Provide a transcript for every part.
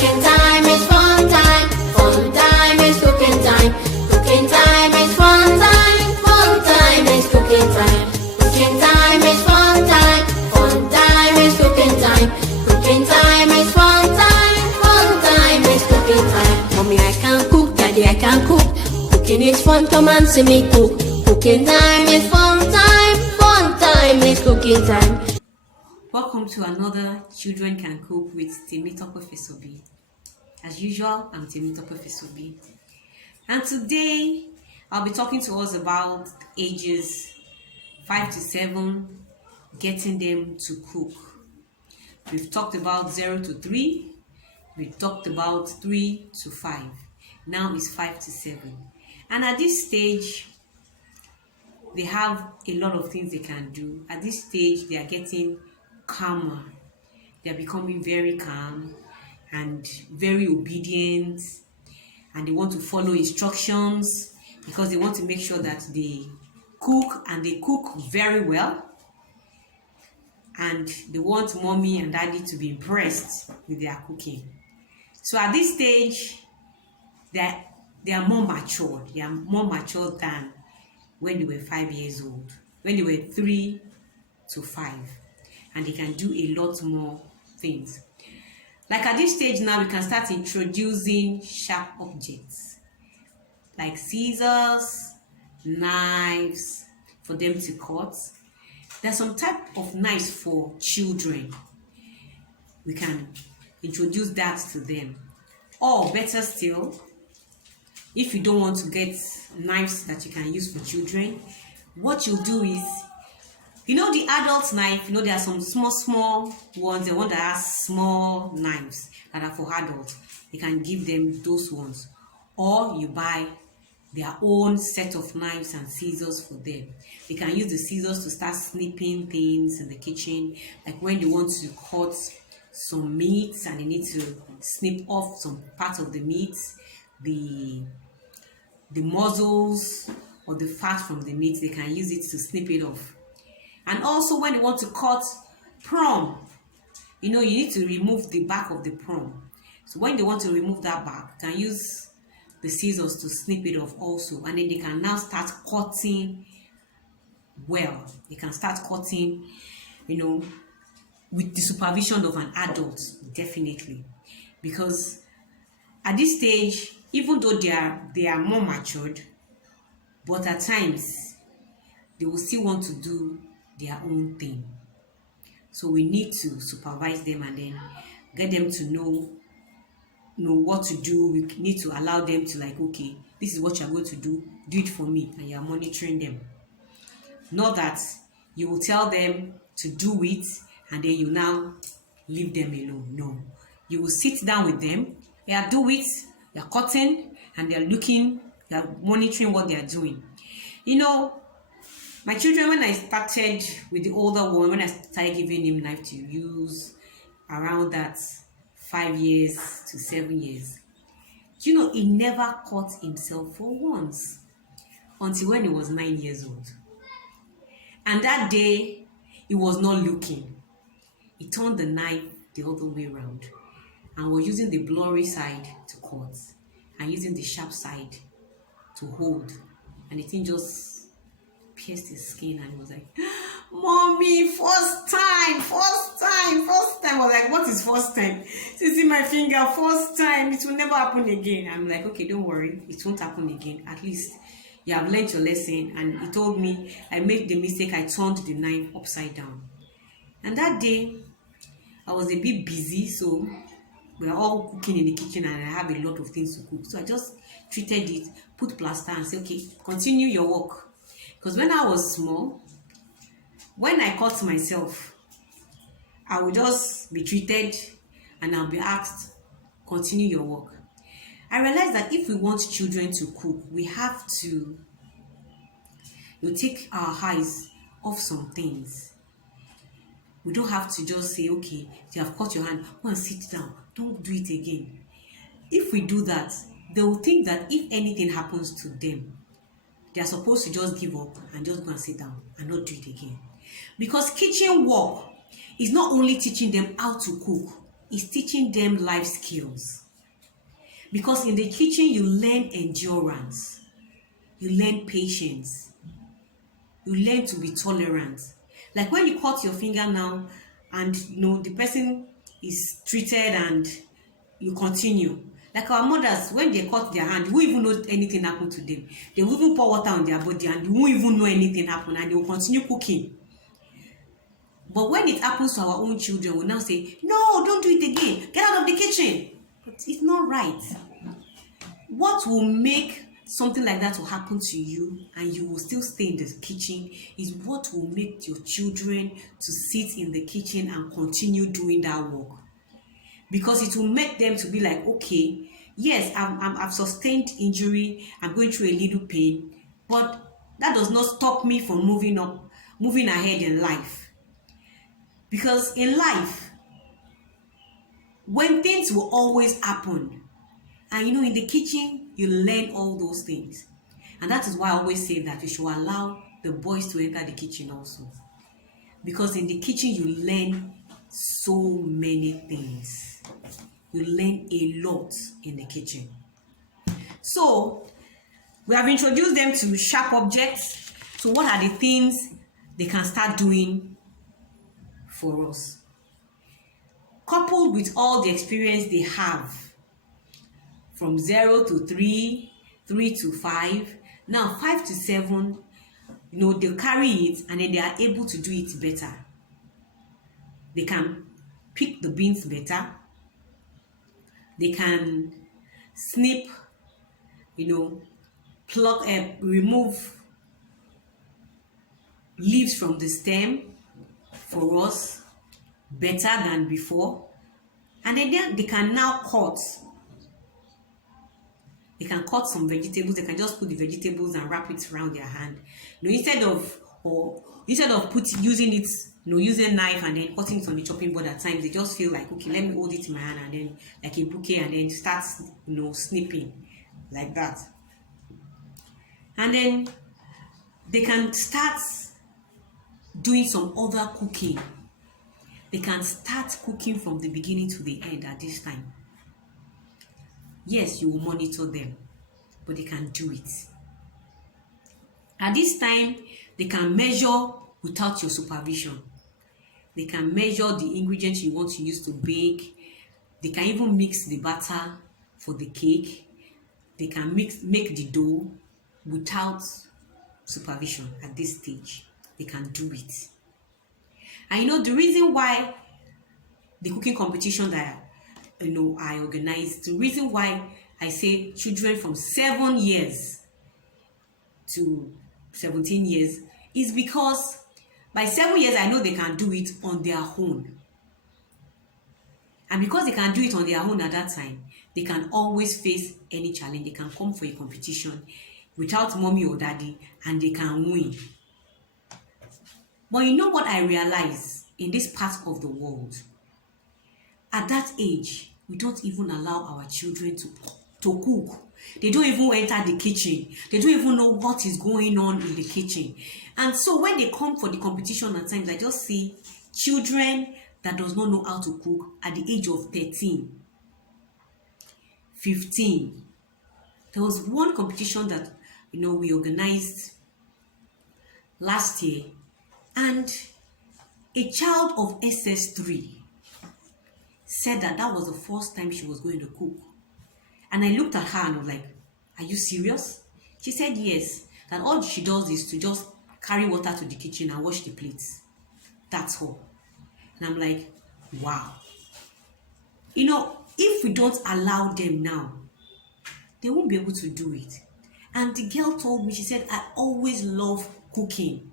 Cooking time is fun time. Fun time is cooking time. Cooking time is fun time. Fun time is cooking time. Cooking time is fun time. Fun time is cooking time. Cooking time is fun time. Fun time is cooking time. Mommy, I can cook. Daddy, I can cook. Cooking is fun. Come and see me cook. Cooking time is fun time. Fun time is cooking time. Welcome to another Children Can Cook with Temitope Fesobi. As usual, I'm Temitope Fesobi. And today, I'll be talking to us about ages 5 to 7, getting them to cook. We've talked about 0 to 3. We've talked about 3 to 5. Now it's 5 to 7. And at this stage, they have a lot of things they can do. At this stage, they are getting calmer. They're becoming very calm and very obedient, and they want to follow instructions because they want to make sure that they cook, and they cook very well, and they want mommy and daddy to be impressed with their cooking. So at this stage, they are more mature. They are more mature than when they were 5 years old, when they were 3 to 5. And they can do a lot more things. Like at this stage now, we can start introducing sharp objects like scissors, knives for them to cut. There's some type of knives for children. We can introduce that to them. Or better still, if you don't want to get knives that you can use for children, what you'll do is, you know the adult knife, there are some small ones, the one that has small knives that are for adults. You can give them those ones. Or you buy their own set of knives and scissors for them. They can use the scissors to start snipping things in the kitchen. Like when they want to cut some meats and they need to snip off some part of the meat, the muzzles or the fat from the meat, they can use it to snip it off. And also when you want to cut prawn, you need to remove the back of the prawn. So when they want to remove that back, you can use the scissors to snip it off also. And then they can now start cutting well. They can start cutting, with the supervision of an adult, definitely. Because at this stage, even though they are more matured, but at times, they will still want to do their own thing. So we need to supervise them and then get them to know what to do. We need to allow them to okay, this is what you're going to do it for me, and you're monitoring them. Not that you will tell them to do it and then you now leave them alone. No, you will sit down with them, do it, they're cutting and they're monitoring what they're doing. My children, when I started with the older one, when I started giving him knife to use around that 5 years to 7 years, he never cut himself for once until when he was 9 years old. And that day, he was not looking. He turned the knife the other way around and was using the blurry side to cut and using the sharp side to hold. And the thing just pierced his skin, and he was like, "Mommy, first time." I was like, "What is first time?" See my finger, first time. It will never happen again. I'm like, "Okay, don't worry. It won't happen again. At least you have learned your lesson." And he told me, I made the mistake. I turned the knife upside down. And that day, I was a bit busy, so we are all cooking in the kitchen and I have a lot of things to cook. So I just treated it, put plaster and said, "Okay, continue your work." Because when I was small, when I cut myself, I would just be treated and I'll be asked, "Continue your work." I realized that if we want children to cook, we have to take our eyes off some things. We don't have to just say, "Okay, you have cut your hand, go and sit down, don't do it again." If we do that, they will think that if anything happens to them, they are supposed to just give up and just go and sit down and not do it again. Because kitchen work is not only teaching them how to cook, is teaching them life skills. Because in the kitchen, you learn endurance, you learn patience, you learn to be tolerant. Like when you cut your finger now and the person is treated and you continue. Like our mothers, when they cut their hand, you won't even know anything happened to them. They will even pour water on their body and you won't even know anything happened, and they will continue cooking. But when it happens to our own children, we'll now say, no, don't do it again. Get out of the kitchen. But it's not right. What will make something like that to happen to you and you will still stay in the kitchen is what will make your children to sit in the kitchen and continue doing that work. Because it will make them to be like, okay, yes, I've sustained injury, I'm going through a little pain, but that does not stop me from moving ahead in life. Because in life, when things will always happen, and in the kitchen, you learn all those things. And that is why I always say that we should allow the boys to enter the kitchen also. Because in the kitchen, you learn so many things. You learn a lot in the kitchen. So, we have introduced them to sharp objects. So, what are the things they can start doing for us? Coupled with all the experience they have, from 0 to 3, 3 to 5, now 5 to 7, they'll carry it and then they are able to do it better. They can pick the beans better. They can snip, pluck, remove leaves from the stem for us better than before. And then they can now cut. They can cut some vegetables. They can just put the vegetables and wrap it around their hand. Instead of using it, using knife and then cutting it on the chopping board, at times they just feel like, okay, let me hold it in my hand and then like a bouquet and then start, snipping like that. And then they can start doing some other cooking. They can start cooking from the beginning to the end at this time. Yes, you will monitor them, but they can do it. At this time, they can measure without your supervision. They can measure the ingredients you want to use to bake. They can even mix the batter for the cake. They can make the dough without supervision at this stage. They can do it. And the reason why the cooking competition that I organized, the reason why I say children from 7 years to 17 years is because by 7 years I know they can do it on their own. And because they can do it on their own at that time, they can always face any challenge. They can come for a competition without mommy or daddy and they can win. But what I realize in this part of the world? At that age, we don't even allow our children to cook. They don't even enter the kitchen. They don't even know what is going on in the kitchen. And so when they come for the competition at times, I just see children that does not know how to cook at the age of 13, 15. There was one competition that, we organized last year, and a child of SS3 said that was the first time she was going to cook. And I looked at her and I was like, are you serious? She said yes, that all she does is to just carry water to the kitchen and wash the plates. That's all. And I'm like, wow. If we don't allow them now, they won't be able to do it. And the girl told me, she said, I always love cooking,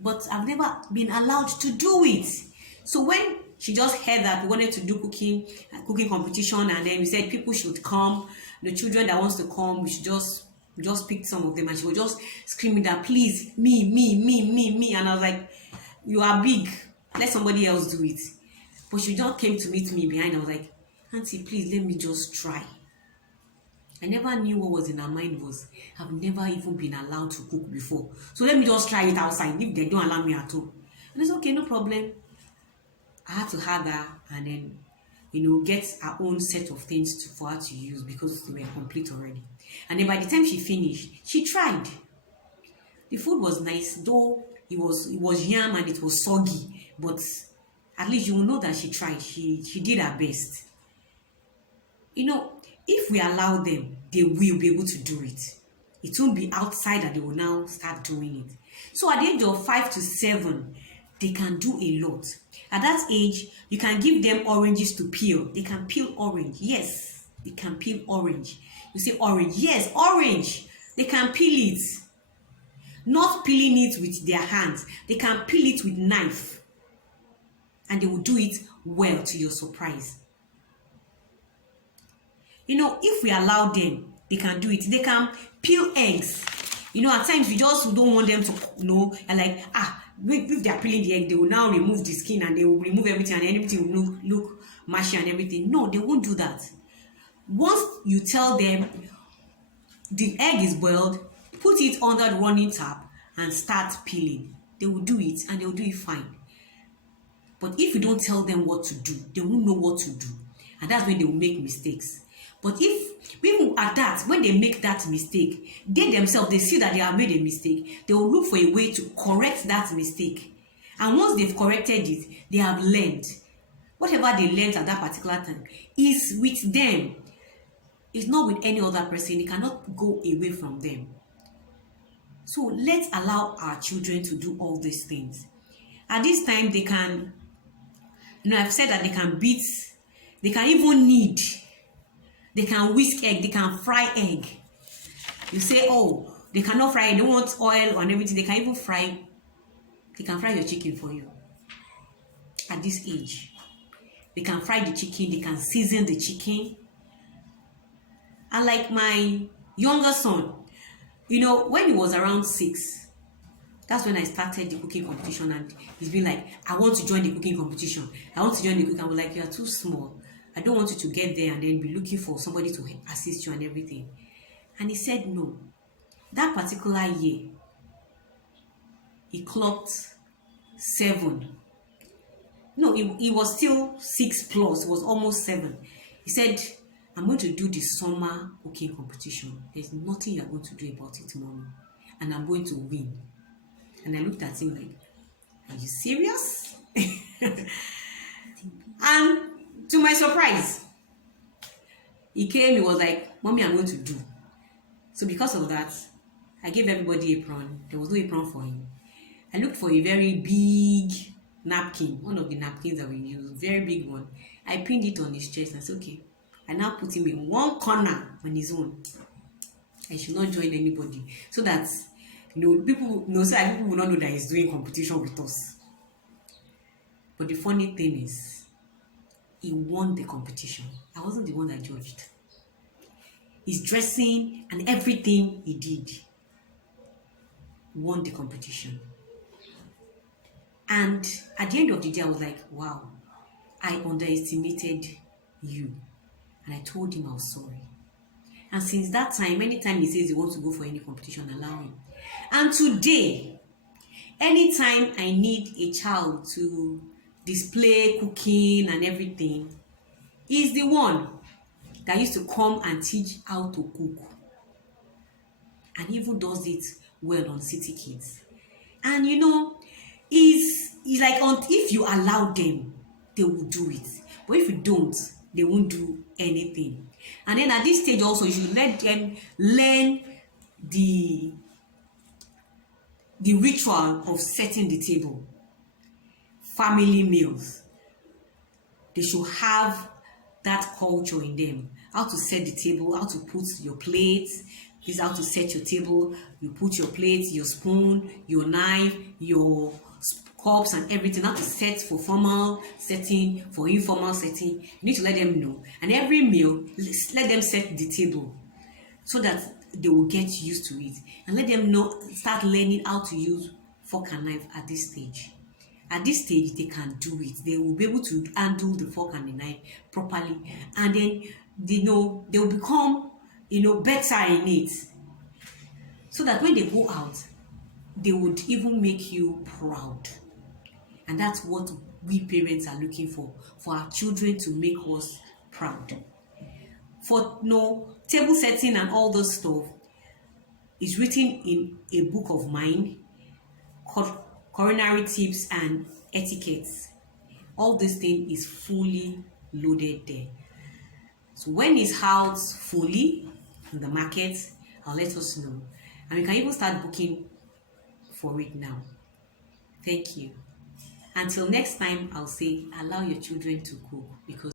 but I've never been allowed to do it. So when she just heard that we wanted to do cooking competition, and then we said people should come, the children that wants to come, we should just pick some of them, and she was just screaming that, please, me. And I was like, you are big, let somebody else do it. But she just came to meet me behind. I was like, auntie, please let me just try. I never knew what was in her mind was, I've never even been allowed to cook before. So let me just try it outside if they don't allow me at all. And it's okay, no problem. I had to have her, and then get her own set of things for her to use because they were complete already. And then by the time she finished, she tried. The food was nice, though it was yam and it was soggy, but at least you will know that she tried. She did her best. If we allow them, they will be able to do it. It won't be outside that they will now start doing it. So at the age of 5 to 7, they can do a lot. At that age, you can give them oranges to peel. They can peel orange. Yes, they can peel orange. You say orange. Yes, orange. They can peel it. Not peeling it with their hands. They can peel it with knife. And they will do it well, to your surprise. If we allow them, they can do it. They can peel eggs. At times we just don't want them to, and like, if they are peeling the egg, they will now remove the skin and they will remove everything and everything will look mushy and everything. No, they won't do that. Once you tell them the egg is boiled, put it under the running tap and start peeling. They will do it and they will do it fine. But if you don't tell them what to do, they won't know what to do. And that's when they will make mistakes. But even at that, when they make that mistake, they themselves, they see that they have made a mistake, they will look for a way to correct that mistake. And once they've corrected it, they have learned. Whatever they learned at that particular time is with them. It's not with any other person. It cannot go away from them. So let's allow our children to do all these things. At this time, they can, I've said that they can beat, they can even knead. They can whisk egg, they can fry egg. You say, they cannot fry, they don't want oil and everything. They can even fry, they can fry your chicken for you. At this age, they can fry the chicken, they can season the chicken. And like my younger son, when he was around 6, that's when I started the cooking competition, and he's been like, I want to join the cooking competition. I want to join the cooking. I was like, you are too small. I don't want you to get there and then be looking for somebody to assist you and everything. And he said no. That particular year, he clocked 7. No, he was still 6 plus. It was almost 7. He said, I'm going to do the summer cooking competition. There's nothing you're going to do about it, Mommy. And I'm going to win. And I looked at him like, are you serious? And to my surprise, he came, he was like, Mommy, I'm going to do. So because of that, I gave everybody apron. There was no apron for him. I looked for a very big napkin, one of the napkins that we use, very big one. I pinned it on his chest and said, okay. I now put him in one corner on his own. I should not join anybody. So that, people will not know that he's doing competition with us. But the funny thing is, he won the competition. I wasn't the one that judged. His dressing and everything he did won the competition. And at the end of the day, I was like, wow, I underestimated you. And I told him I was sorry. And since that time, anytime he says he wants to go for any competition, allow him. And today, anytime I need a child to display cooking and everything, he's the one that used to come and teach how to cook, and even does it well on City Kids. And he's like, if you allow them, they will do it, but if you don't, they won't do anything. And then at this stage also, you should let them learn the ritual of setting the table. Family meals, they should have that culture in them. How to set the table, how to put your plates. This is how to set your table. You put your plates, your spoon, your knife, your cups and everything. How to set for formal setting, for informal setting. You need to let them know. And every meal, let them set the table so that they will get used to it. And let them start learning how to use fork and knife at this stage. At this stage, they can do it. They will be able to handle the fork and the knife properly. And then, they will become, better in it. So that when they go out, they would even make you proud. And that's what we parents are looking for our children to make us proud. For table setting and all those stuff is written in a book of mine called Coronary Tips and Etiquettes. All this thing is fully loaded there. So when it's out fully in the market, I'll let us know. And we can even start booking for it now. Thank you. Until next time, I'll say allow your children to cook because